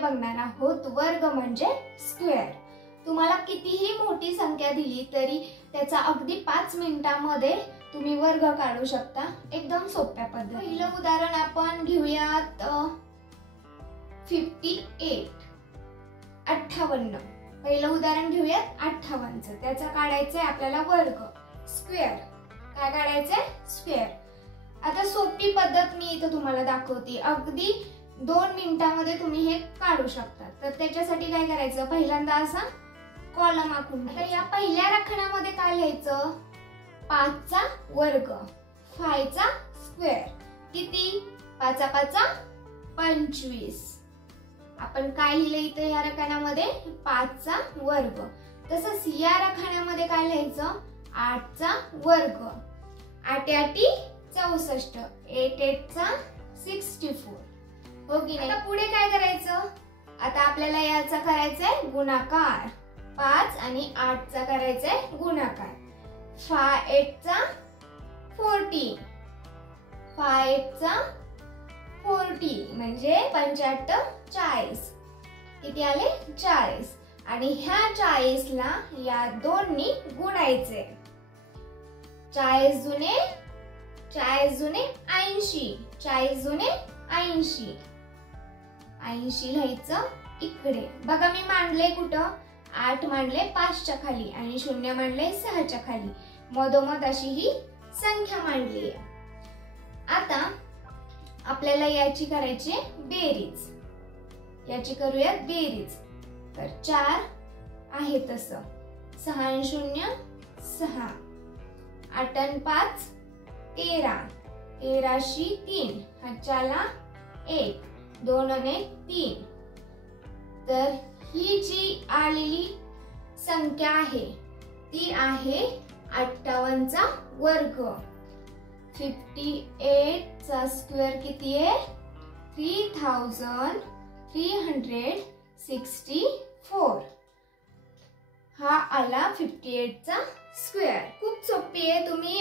बघणार आहोत वर्ग म्हणजे स्क्वेअर। तुम्हाला कितीही मोठी संख्या दिली तरी त्याचा अगदी 5 मिनिटांमध्ये तुम्ही वर्ग काढू शकता एकदम सोप्या पद्धतीने। पहिलं उदाहरण आपण घेऊयात 58 58। पहिलं उदाहरण घेऊयात 58चं। त्याचा काढायचंय आपल्याला वर्ग स्क्वेअर। काय काढायचंय स्क्वेअर। आता सोपी पद्धत मी इथे तुम्हाला दाखवते, अगदी 2 मिनिटांमध्ये तुम्ही हे काढू शकता। तर त्याच्यासाठी काय करायचं, पहिल्यांदा असा कॉलम आखून घ्यायचा। या पहिल्या राखण्यामध्ये काय लिहायचं, 5 चा वर्ग 5 चा स्क्वेअर किती, 5 5 25। आपण काय लिहिले इथे या राखण्यामध्ये 5 चा वर्ग। तसंच या राखण्यामध्ये काय लिहायचं, 8 चा वर्ग 8 8 64 8 8 चा 64 हो की नाही। आता पुढे काय करायचं, आता आपल्याला याचा करायचंय गुणाकार। 5 आणि 8 चा करायचंय गुणाकार। 5 8 चा 40 5 8 चा 40 म्हणजे 85 40 किती आले 40। आणि ह्या 40 ला या दोन्ही गुणायचे। 40 जुने 40 जुने 80 40 जुने 80 80 लिहायचं इकडे। बघा मी मांडले कुठं, 8 मांडले 5 च्या खाली आणि 0 मांडले 6 च्या खाली, मधोमध अशी ही संख्या मांडली आहे। आता आपल्याला याची करायची बेरीज, याची करूयात बेरीज। तर 4 आहे तसं, 6 आणि 0 6, 8 आणि 5 13, 13 शी 3 हाच्याला 1, 2 आणि 3। तर ही जी आलेली संख्या आहे ती आहे 58 चा वर्ग। 58 चा स्क्वेअर किती आहे, 3364। हा आला 58 चा स्क्वेअर। खूप सोपी आहे, तुम्ही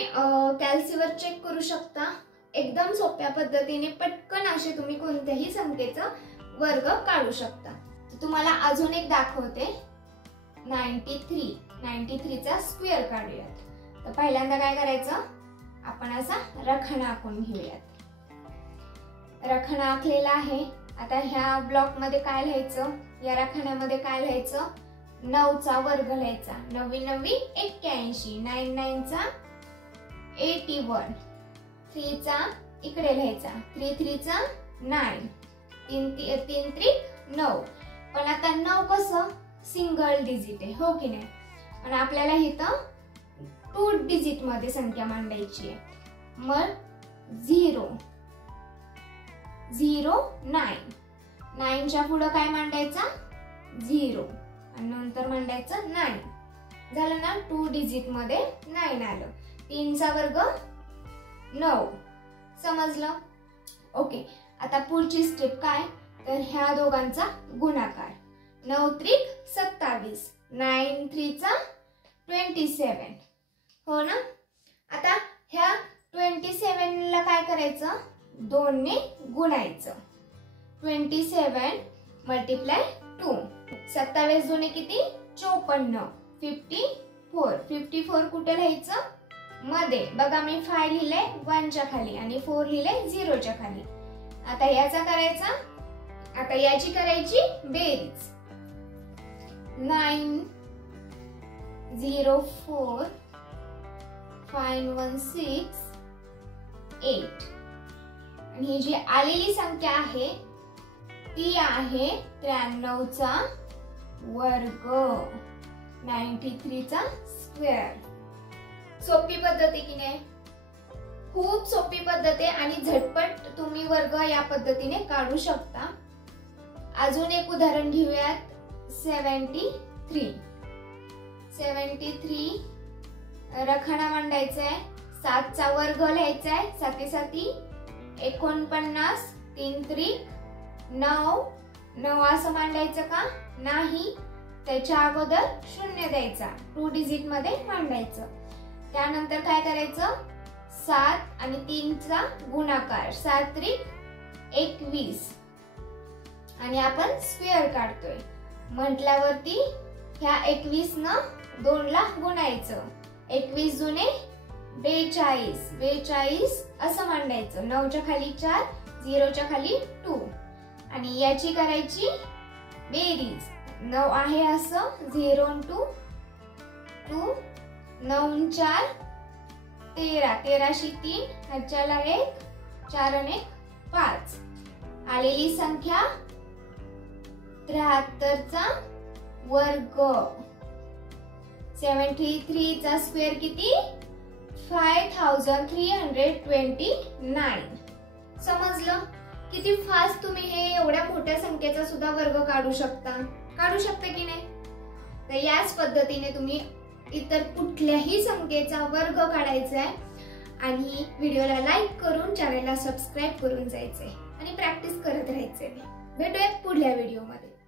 कॅल्सीवर चेक करू शकता। एकदम सोप्या पद्धतीने पटकन असे तुम्ही कोणत्याही संख्येचा वर्ग काढू शकता। तुम्हाला अजून एक दाखवते, 93 चा स्क्वेअर काढूयात। तर पहिल्यांदा काय करायचं, आपण असा रखणा आखून घेऊयात। रखणा आखलेला आहे। आता ह्या ब्लॉक मध्ये काय लिहायचं, या रखण्यामध्ये काय लिहायचं, 9 चा वर्ग लिहायचा। 9 9 81, 9 9 चा 81, 3 चा इकडे लिहायचा, 3 3 चा 9, 3 3 9। पण आता 9 कसं सिंगल डिजिट आहे हो की नाही, आणि आपल्याला इथं 2 डिजिट मध्ये संख्या मांडायची आहे। मग 0 0 9, 9 च्या पुढे काय मांडायचा 0 आणि नंतर मांडायचं 9। झालं ना, 2 डिजिट मध्ये 9 आलं। 3 चा वर्ग 9, समजलं। ओके, आता पुढची स्टेप काय, तर ह्या दोघांचा गुणाकार। 9 त्रिक 27, 9 3 चा 27 हो ना। आता ह्या 27 ला काय करायचं, 2 ने गुणायचं। 27 मल्टिप्लाय 2, 27 जुने किती 54, 54 54 कुठे लिहायचं मध्ये। बघा मी 5 लिहिले 1 च्या खाली आणि 4 लिहिले 0 च्या खाली। आता याचा करायचा, आता याची करायची बेरीज। 9 0 4 5 1 6 8 आणि ही जी आलेली संख्या आहे ती आहे 93 चा वर्ग, 93 चा स्क्वेअर। सोपी पद्धत आहे की नाही, खूप सोपी पद्धत आहे आणि झटपट तुम्ही वर्ग या पद्धतीने काढू शकता। अजून एक उदाहरण घेऊयात, 73 रखणा मांडायचा आहे। 7 चा वर्ग लिहायचा आहे, 7 7 49, 3 त्रिक 9, 9 असं मांडायचं का नाही, त्याच्या अगोदर 0 द्यायचा, 2 डिजिट मध्ये मांडायचं। त्यानंतर काय करायचं, 7 आणि 3 चा गुणाकार, 7 त्रिक 21 आणि आपण स्क्वेअर काढतोय म्हटल्यावरती ह्या 21 न 2 ला गुणायचं. 21 जुने 42, 42 असं मांडायचं. 9च्या खाली 4, 0च्या खाली 2 आणि याची करायची बेरीज. 9 आहे असं, 0 आणि 2 2, 9 आणि 4 13, 13शी 3, ह्याच्याला 1, 4 आणि 1 5. आलेली संख्या 73चा वर्ग. 73 चा स्क्वेअर किती? 5329. समजलं? किती फास्ट तुम्ही हे एवढ्या मोठ्या संख्येचा सुद्धा वर्ग काढू शकता की नाही? तर याच पद्धतीने तुम्ही इतर कुठल्याही संख्येचा वर्ग काढायचा आहे आणि व्हिडिओला लाईक करून चॅनलला सबस्क्राईब करून जायचंय आणि प्रॅक्टिस करत राहायचंय. भेटूया पुढल्या व्हिडिओमध्ये.